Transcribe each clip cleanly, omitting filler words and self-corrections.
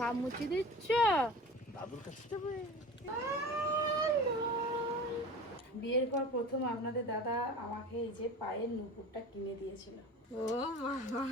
ঘাম মুছে দিচ্ছ? দাদুর কাছে যাবে। বিয়ের পর প্রথম আপনাদের দাদা আমাকে এই যে পায়ের নুপুরটা কিনে দিয়েছিল। ও বাবা।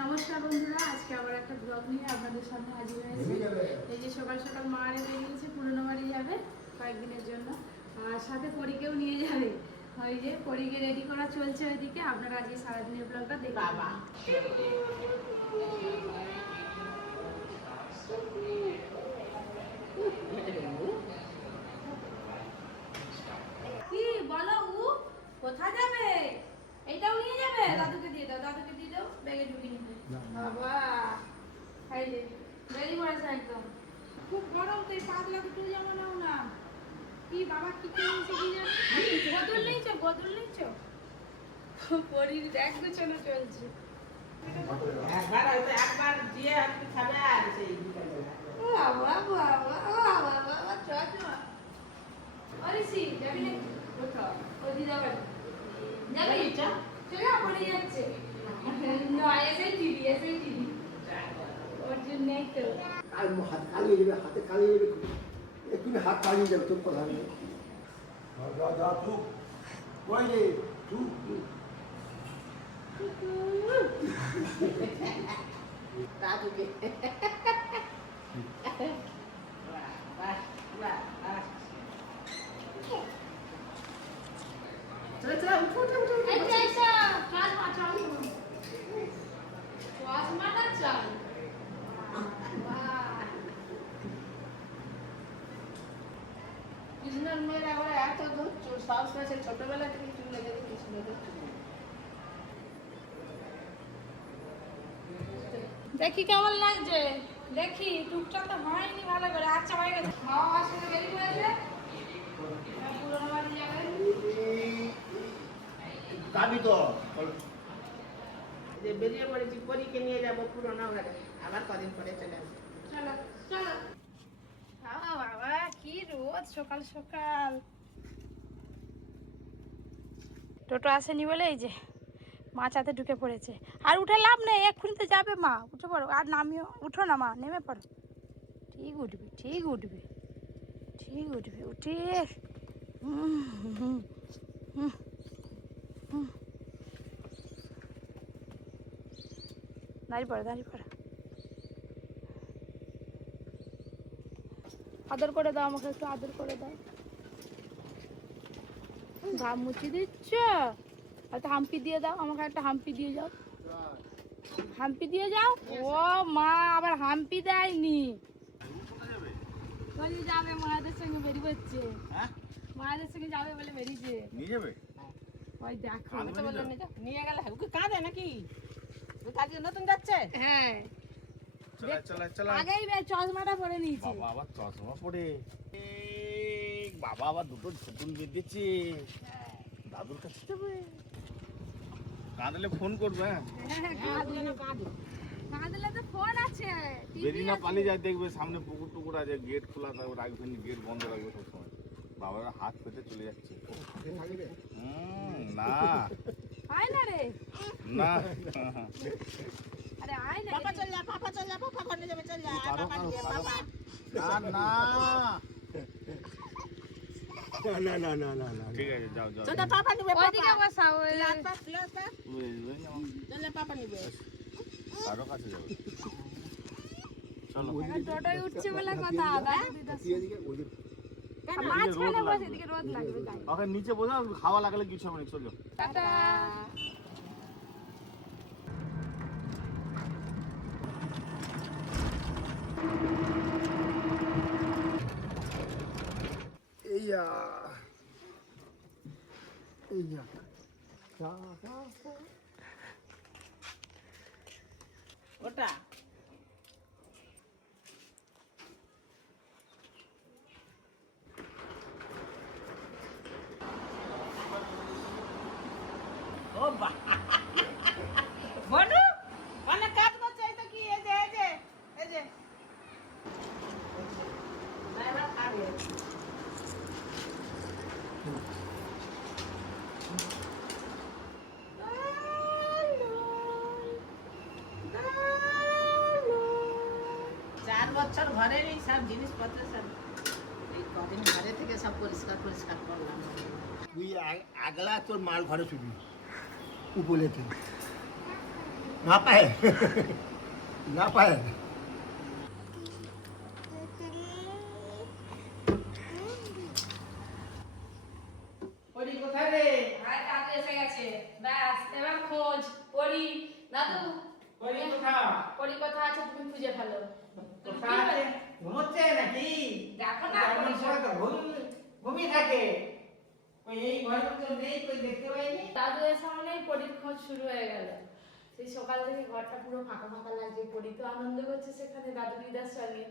নমস্কার বন্ধুরা, আজকে আবার একটা ব্লগ নিয়ে আপনাদের সামনে হাজির হয়েছি। এই যে সকাল সকাল মা আরে বেরিয়েছে, পুরোনো বাড়ি যাবে কয়েকদিনের জন্য, আর সাথে পরীকেও নিয়ে যাবে। ওই যে পরীকে রেডি করা চলছে ওইদিকে। আপনারা আজকে সারাদিনের ব্লগটা দেখতে পাবেন। কি বলো, ও কোথায় যাবে? এইটাও নিয়ে যাবে? দাদুকে দিয়ে দাও, দাদুকে দিয়ে দাও, ব্যাগে ঢুকিয়ে নিবে। বাবা এই যে বেরি পড়েছে একদম। খুব গরম, তো এই পাতলা দুটো জামা নাও না। কি বাবা কি কি নিয়েছে কি জানো? বদল নিয়েছো, বদল নিয়েছো? পরির এক গুছানো চলছে। একবার দিয়ে আপনি খাবে আর সেই বাবা বাবা বাবা বাবা চল চল। আরে সি যাবি না কোথাও? ওদি যাবে যাবি? চলে পড়ে যাচ্ছে না। এসে টিভি ওর জন্য নেই তো। আর হাত কালিয়ে যাবে, হাতে কালিয়ে যাবে, একটু হাত কালিয়ে যাবে, তোর কথা নেই। যা তুক কই রে তুক দাদুকে চলো চলো উঠো উঠো উঠো আচ্ছা আচ্ছা ক্লাস পাঠাও। ক্লাস মানা চাল। কৃষ্ণর মেয়ের আবার এত দুধ সব সময় ছোটবেলা থেকে চুল লেগেছে কৃষ্ণদের চুল। দেখি কেমন লাগছে, দেখি টুকটাক তো হয়নি ভালো করে। আচ্ছা হয়ে গেছে। মাও আসলে বেরিয়ে পড়েছে, পুরোনো বাড়ি যাবে। যাবি তো যে বেরিয়ে পড়েছি পরীকে নিয়ে যাবো পুরোনো ঘরে, আবার কদিন পরে চলে আসবো। চলো চলো। বাবা বাবা কি রোদ সকাল সকাল। টোটো আসেনি বলে এই যে মাছ হাতে ঢুকে পড়েছে। আর উঠে লাভ নেই, এক্ষুনি তো যাবে মা। উঠে পড়ো, আর নামিও, উঠো না মা, নেমে পড়ো। ঠিক উঠবে ঠিক উঠবে ঠিক উঠবে, উঠে দাঁড়িয়ে পড়ো দাঁড়িয়ে পড়ো। আদর করে দাও আমাকে, একটু আদর করে দাও। ঘাম মুছে দিচ্ছ? একটা হাম্পি দিয়ে দাও আমাকে, একটা হাম্পি দিয়ে যাও, হাম্পি দিয়ে যাও। ও মা আবার হাম্পি দেয়নি। বলি যাবে মায়েদের সঙ্গে বেরিয়ে পড়ছে। মায়েদের সঙ্গে যাবে বলে বেরিয়েছে। নিয়ে যাবে? ওই দেখো নিয়ে গেলে ওকে কাঁদে নাকি? ওই কাজে নতুন যাচ্ছে? হ্যাঁ চলা আগেই চশমাটা পরে নিয়েছি। বাবা আবার চশমা পরে, বাবা আবার দুটো ঝুটুন বেঁধেছে। দাদুর কাছে যাবে। কাঁদলে ফোন করবে। কাঁদলে তো ফোন আছে, বেরিয়ে না পালিয়ে যায়, দেখবে সামনে পুকুর টুকুর আছে, গেট খোলা থাকবে, রাখবেন গেট বন্ধ রাখবে সবসময়। বাবারা হাত পেতে চলে যাচ্ছে। না আয় না রে, না আরে আয় না। পাপা চল যা, পাপা চল যা, পাপা ঘরে যাবে, চল যা পাপা নিয়ে পাপা। না না না না না না ঠিক আছে যাও যাও। চল যা পাপা নিবে, ওইদিকে বসাও। চল যা পাপা নিবে। কারো কাছে যাবে। চলো টোটোয় উঠছে বলে কথা। মাঝখানে বসে, এদিকে রোদ লাগবে গায়ে। ওকে নিচে বসে খাওয়া লাগলে কিছু হবে না, চলো। টাটা। এইয়া এইয়া ওটা ও বা বনু অনেক কাজ করছে। এই তো কি এই যে এই যে এই যে না এবার খাবে। বছর ঘরের এই সব জিনিসপত্র সব এই কদিন ঘরে থেকে সব পরিষ্কার পরিষ্কার করলাম। তুই আগলা তোর মাল ঘরে শুবি উপলেতে না পায় না পায়। পরি কোথায় রে? আর দাদু এসে গেছে, ব্যাস এবার খোঁজ পরি। দাদু পরি কোথায়? পরি কোথায় আছে তুমি খুঁজে ফেলো। কোথায় আছে? ঘুমোচ্ছে নাকি? দেখো না এমন সময় তো ঘুমিয়ে থাকে। ওই এই ঘরের মধ্যে নেই, কই দেখতে পাইনি। দাদু এসে মানে পরির খোঁজ শুরু হয়ে গেল। সেই সকাল থেকে ঘরটা পুরো ফাঁকা ফাঁকা লাগছে। পরি তো আনন্দ করছে সেখানে দাদু দিদার সঙ্গে।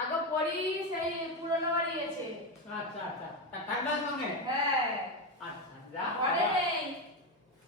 আগে পরি সেই পুরনো বাড়ি গেছে। আচ্ছা আচ্ছা, তা ঠান্ডার সঙ্গে? হ্যাঁ আচ্ছা, যা ঘরে নেই।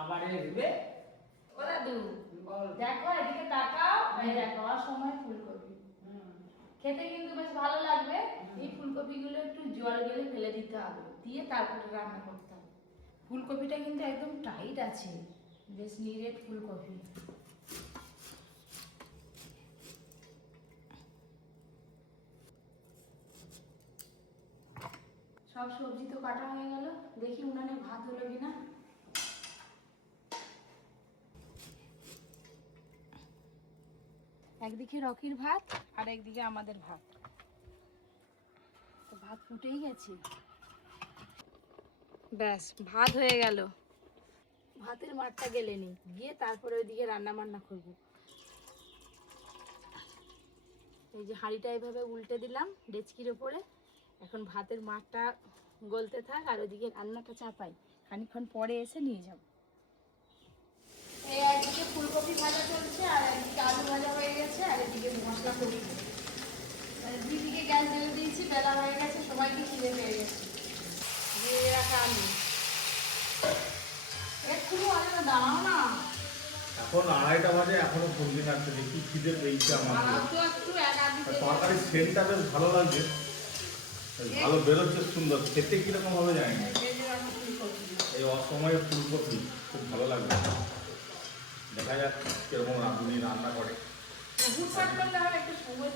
আবার এসবে। ও দাদু বল। দেখো এদিকে তাকাও, এই দেখো আর সময় ফুলকপি খেতে কিন্তু বেশ ভালো লাগবে। এই ফুলকপিগুলো একটু জল গেলে ফেলে দিতে হবে, দিয়ে তারপরে রান্না করতে হবে। ফুলকপিটা কিন্তু একদম টাইট আছে, বেশ নিরেট ফুলকপি। সব সবজি তো কাটা হয়ে গেল, দেখি উনানে ভাত হলো কিনা। একদিকে রকির ভাত আর একদিকে আমাদের ভাত। তো ভাত ফুটেই গেছে, ব্যাস ভাত হয়ে গেল। ভাতের মাঠটা গেলে নি, গিয়ে তারপরে ওইদিকে রান্না বান্না করব। এই যে হাঁড়িটা এইভাবে উল্টে দিলাম ডেচকির ওপরে, এখন ভাতের মাঠটা গলতে থাক আর ওইদিকে রান্নাটা চাপাই, খানিকক্ষণ পরে এসে নিয়ে যাব। এই একদিকে ফুলকপি ভাজা চলছে আর একদিকে আলু ভাজা হয়ে গেছে আর এদিকে মশলা কষবো। মানে দুই দিকে গ্যাস জ্বেলে দিয়েছি, বেলা হয়ে গেছে, সবাইকে খিদে পেয়ে গেছে। দিয়ে রাখা আলু একটু আলু দাঁড়াও না, এখন 2:30টা বাজে, এখনো ফুলকি নাড়ছে, দেখি খিদে পেয়েছে আমার। দাঁড়াও তো একটু, এক আধ দিতে তরকারির সেন্টটা বেশ ভালো লাগছে, বেশ ভালো বেরোচ্ছে, সুন্দর। খেতে কিরকম হবে জানি না। এই অসময়ে ফুলকপি খুব ভালো লাগবে। দেখা যাক কিরকম রাঁধুনি রান্না করে।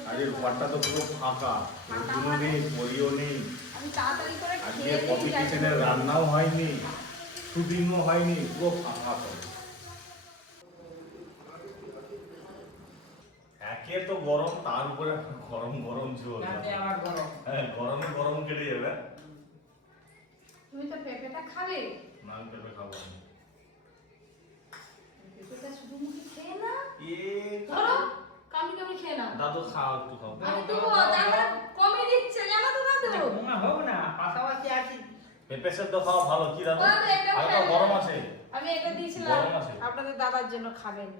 আর এই ঘরটা তো পুরো ফাঁকা, রুটিনও নেই, বইও নেই। আমি তাড়াতাড়ি করে আজকে খেয়ে কফি নিই, কিচেনের রান্নাও হয়নি, শুটিংও হয়নি, পুরো ফাঁকা তো। একে তো গরম, তার উপরে গরম গরম ঝোল। রাতে আবার গরম। হ্যাঁ, গরমে গরম কেটে যাবে। তুমি তো পেঁপেটা খাবে, না, আমি পেঁপে খাবো না। পেঁপেটা শুধু মুখে খেয়ে না, এ ধরো কামি কামি খেয়ে না। দাদু খাও, একটু খাও। আমি তো দাদা কমে দিচ্ছে, জানো তো দাদু। ঘুমা হোক না, পাশাপাশি আছি। পেঁপে সেদ্ধ খাওয়া ভালো, কি দাদু? দাদু, এটা হালকা খাবে। গরম আছে। আমি এটা দিয়েছিলাম গরম আছে। আপনাদের দাদার জন্য, খাবেন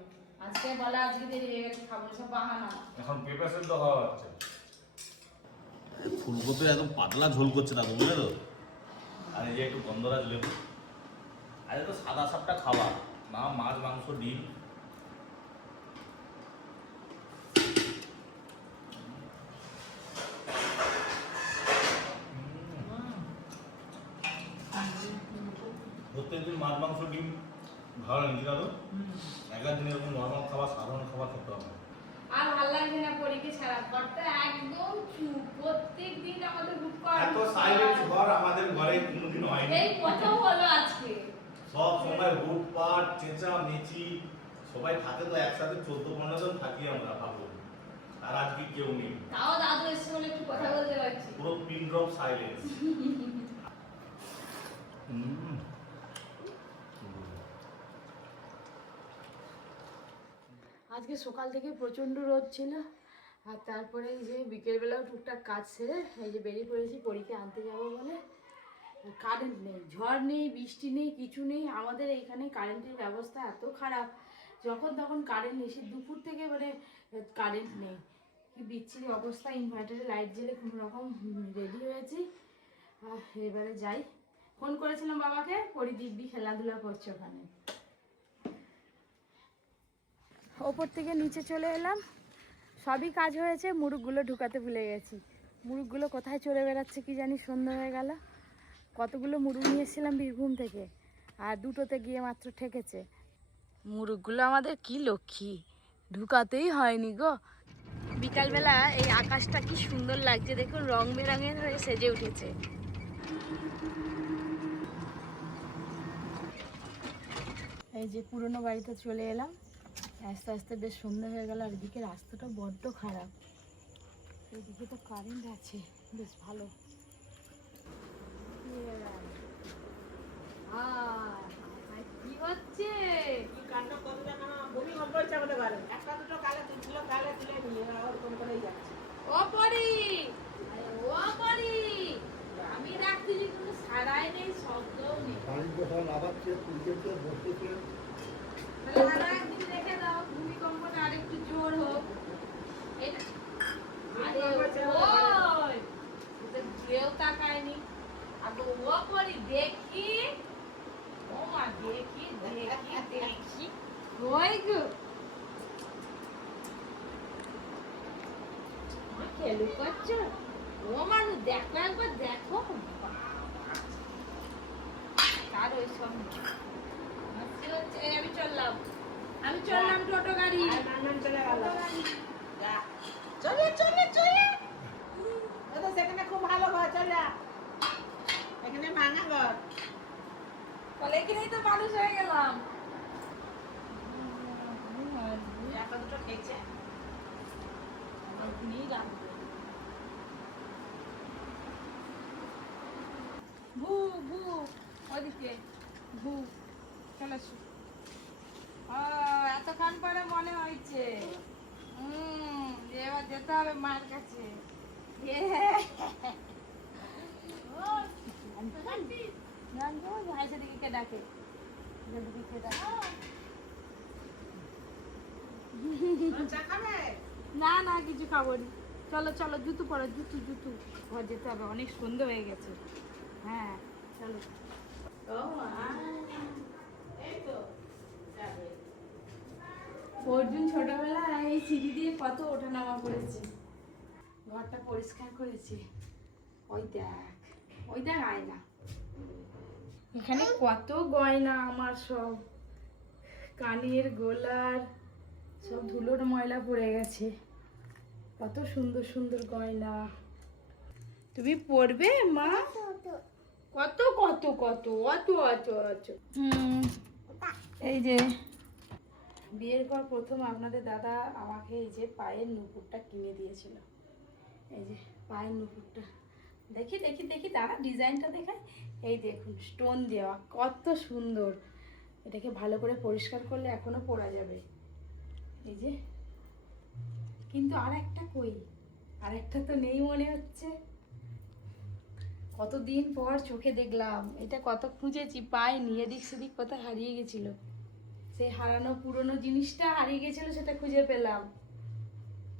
আজকে, বলে আজকে দেরি হয়ে গেছে, খাবো না, সব বাহানা। এখন পেঁপে সেদ্ধ খাওয়া হচ্ছে। ফুলকপি একদম পাতলা ঝোল করছে দাদু, বুঝলে তো? আর এই যে একটু গন্ধরাজ লেবু। আরে তো সাদা সাপটা খাওয়া না, মাছ মাংস ডিম। প্রত্যেকদিন মাছ মাংস ডিম ভালো নাকি দাদু? একদিন এরকম নর্মাল খাবার, সাধারণ খাবার খেতে হবে। আর ভালো লাগছে না পরীকে ছাড়া, ঘরটা একদম চুপ, প্রত্যেক দিন আমাদের বুক করা। এত সাইলেন্স ঘর আমাদের ঘরে কোনোদিন হয়নি। এই প্রথম হলো আজকে। সব সময় হুটপাট চেঁচা মেচি, সবাই থাকে তো একসাথে 14-15 জন থাকি আমরা, ভাবো। আর আজকে কেউ নেই, তাও দাদু এসে বলে একটু কথা বলতে পারছি। পুরো পিন ড্রপ সাইলেন্স। আজকে সকাল থেকে প্রচণ্ড রোদ ছিল, আর তারপরে এই যে বিকেলবেলাও টুকটাক কাজ সেরে এই যে বেরিয়ে পড়েছি পরীকে আনতে যাবো বলে। কারেন্ট নেই, ঝড় নেই, বৃষ্টি নেই, কিছু নেই। আমাদের এইখানে কারেন্টের ব্যবস্থা এত খারাপ, যখন তখন কারেন্ট নেই, সে দুপুর থেকে মানে কারেন্ট নেই, কি বিচ্ছিরি অবস্থা। ইনভার্টারে লাইট জ্বেলে কোনো রকম রেডি হয়েছি, আর এবারে যাই। ফোন করেছিলাম বাবাকে, পরি দিব্যি খেলাধুলা করছে ওখানে। ওপর থেকে নিচে চলে এলাম, সবই কাজ হয়েছে, মুরগগুলো ঢুকাতে ভুলে গেছি। মুরগগুলো কোথায় চলে বেড়াচ্ছে কি জানি, সন্ধ্যা হয়ে গেল। কতগুলো মুরগ নিয়ে এসেছিলাম বীরভূম থেকে, আর দুটোতে গিয়ে মাত্র ঠেকেছে। মুরগগুলো আমাদের কি লক্ষ্মী, ঢুকাতেই হয়নি গো। বিকালবেলা এই আকাশটা কি সুন্দর লাগছে দেখুন, রং বেরঙের হয়ে সেজে উঠেছে। এই যে পুরনো বাড়িতে চলে এলাম, আস্তে আস্তে বেশ সন্ধ্যা হয়ে গেল। আর এদিকে রাস্তাটা বড্ড খারাপ, এদিকে তো কারেন্ট আছে, বেশ ভালো। কি হচ্ছে? কি কাণ্ড করলে না, বমি বন্ধ হয়েছে আমাদের ঘরে। একটা দুটো কালে তুলছিল, কালে তুলে নিয়ে ওরকম করেই যাচ্ছে। ও পরি, ও পরি, আমি ডাকতেছি কোনো সাড়াই নেই, শব্দও নেই। বাড়িতে সব লাগাচ্ছে, তুলতেছে, বসতেছে। তাহলে আরো একদিন রেখে দাও, ভূমিকম্পটা আরেকটু জোর হোক। এটা আরে ওই এটা কেউ তাকায়নি। আগে ও পরি দেখি, ও মা দেখি দেখি দেখি, ওই গো খেলু করছো? ও মানুষ দেখো একবার, দেখো তার ওই সব হচ্ছে। আমি চললাম, আমি চললাম টোটো গাড়ি। আর নানান চলে গেল। যা। চলে চলে চলে। ও তো সেখানে খুব ভালো ঘর, চল যা। এখানে ভাঙা ঘর। বলে এখানেই তো মানুষ হয়ে গেলাম। একটা দুটো খেয়েছে। এখানেই রাখবো। ভু ভু ওদিকে ভু চলে আসো। ও এতক্ষণ পরে মনে হয়েছে, এবার যেতে হবে মায়ের কাছে। কে ডাকে, চা খাবে? না না কিছু খাবো না। চলো চলো, জুতো পরো, জুতো জুতো, ঘর যেতে হবে, অনেক সন্ধে হয়ে গেছে। হ্যাঁ চলো। এই তো যাবে। অর্জুন ছোটবেলায় এই সিঁড়ি দিয়ে কত ওঠানামা করেছে, ঘরটা পরিষ্কার করেছে। ওই দেখ, ওই দেখ আয়না, এখানে কত গয়না আমার, সব কানের গোলার সব ধুলোর ময়লা পড়ে গেছে। কত সুন্দর সুন্দর গয়না। তুমি পড়বে মা? কত কত কত অত অত অত। এই যে বিয়ের পর প্রথম আপনাদের দাদা আমাকে এই যে পায়ের নুপুরটা কিনে দিয়েছিল। এই যে পায়ের নুপুরটা, দেখি দেখি দেখি দাঁড়া, ডিজাইনটা দেখায়। এই দেখুন স্টোন দেওয়া, কত সুন্দর। এটাকে ভালো করে পরিষ্কার করলে এখনো পরা যাবে। এই যে, কিন্তু আর একটা কই, আর একটা তো নেই মনে হচ্ছে। কতদিন পর চোখে দেখলাম, এটা কত খুঁজেছি পাইনি, এদিক সেদিক কোথায় হারিয়ে গেছিল। সেই হারানো পুরনো জিনিসটা হারিয়ে গেছিল, সেটা খুঁজে পেলাম।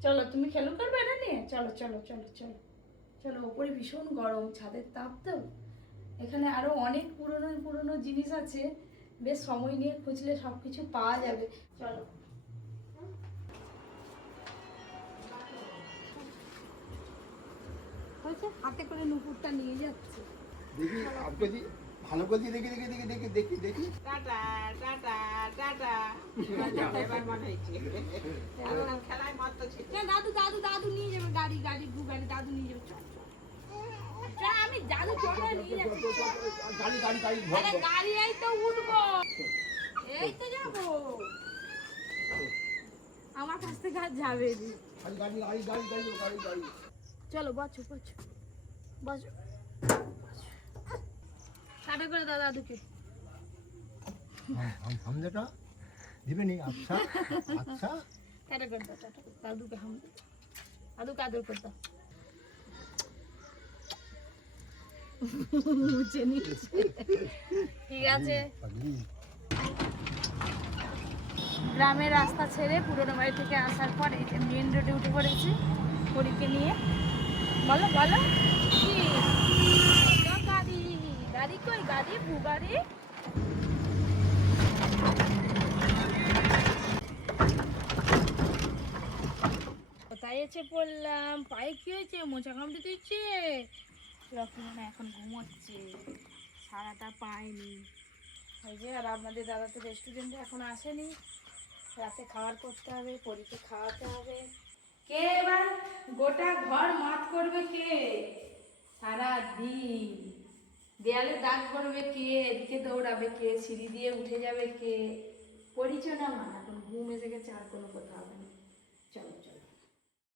চলো তুমি খেলো করবে এটা নিয়ে, চলো চলো চলো চলো চলো। ওপরে ভীষণ গরম, ছাদের তাপ তো। এখানে আরো অনেক পুরনো পুরনো জিনিস আছে, বেশ সময় নিয়ে খুঁজলে সব কিছু পাওয়া যাবে। চলো। হয়েছে, হাতে করে নুপুরটা নিয়ে যাচ্ছে। দেখি আপনি ভালো করে দেখি দেখি দেখি দেখি দেখি দেখি। Tata tata tata. এবার মনে হয়েছে। এখন খেলায় মত ছিল। না দাদু দাদু দাদু নিয়ে যাবে, গাড়ি গাড়ি ভু গাড়ি দাদু নিয়ে যাবে। চল চল চল, আমি দাদু টোটো নিয়ে যাচ্ছি। গাড়ি গাড়ি গাড়ি আরে গাড়ি এই তো উঠবো, এই তো যাবো, আমার কাছ থেকে আর যাবে না। গাড়ি গাড়ি গাড়ি গাড়ি গাড়ি গাড়ি। চলো বসো বসো বসো, টাটা করে দাও দাদুকে। হামজাটা দিবেনি? আচ্ছা আচ্ছা। টাটা করে দাও, টাটা করে দাদুকে, হাম দাদুকে আদর করে দাও। মুছে নিচ্ছে, ঠিক আছে। গ্রামের রাস্তা ছেড়ে পুরোনো বাড়ি থেকে আসার পর এই যে মেন রোডে উঠে পড়েছি পরীকে নিয়ে। বলো বলো কি গাড়ি, গাড়ি কই গাড়ি, ভু গাড়ি। কোথায় এসে পড়লাম, পায়ে কি হয়েছে, মোচা কামড়ে দিচ্ছে। রকি মনে এখন ঘুমোচ্ছে, সারাটা পায়নি। এই যে, আর আপনাদের দাদা তো রেস্টুরেন্টে এখন আসেনি, রাতে খাবার করতে হবে, পরীকে খাওয়াতে হবে। কে গোটা ঘর মাত করবে কে সারা দিন? দেয়ালে দাগ করবে কে? এদিকে দৌড়াবে কে? সিঁড়ি দিয়ে উঠে যাবে কে? পরিচয় না মা, এখন ঘুম এসে গেছে, আর কোনো কথা হবে না। চলো চলো।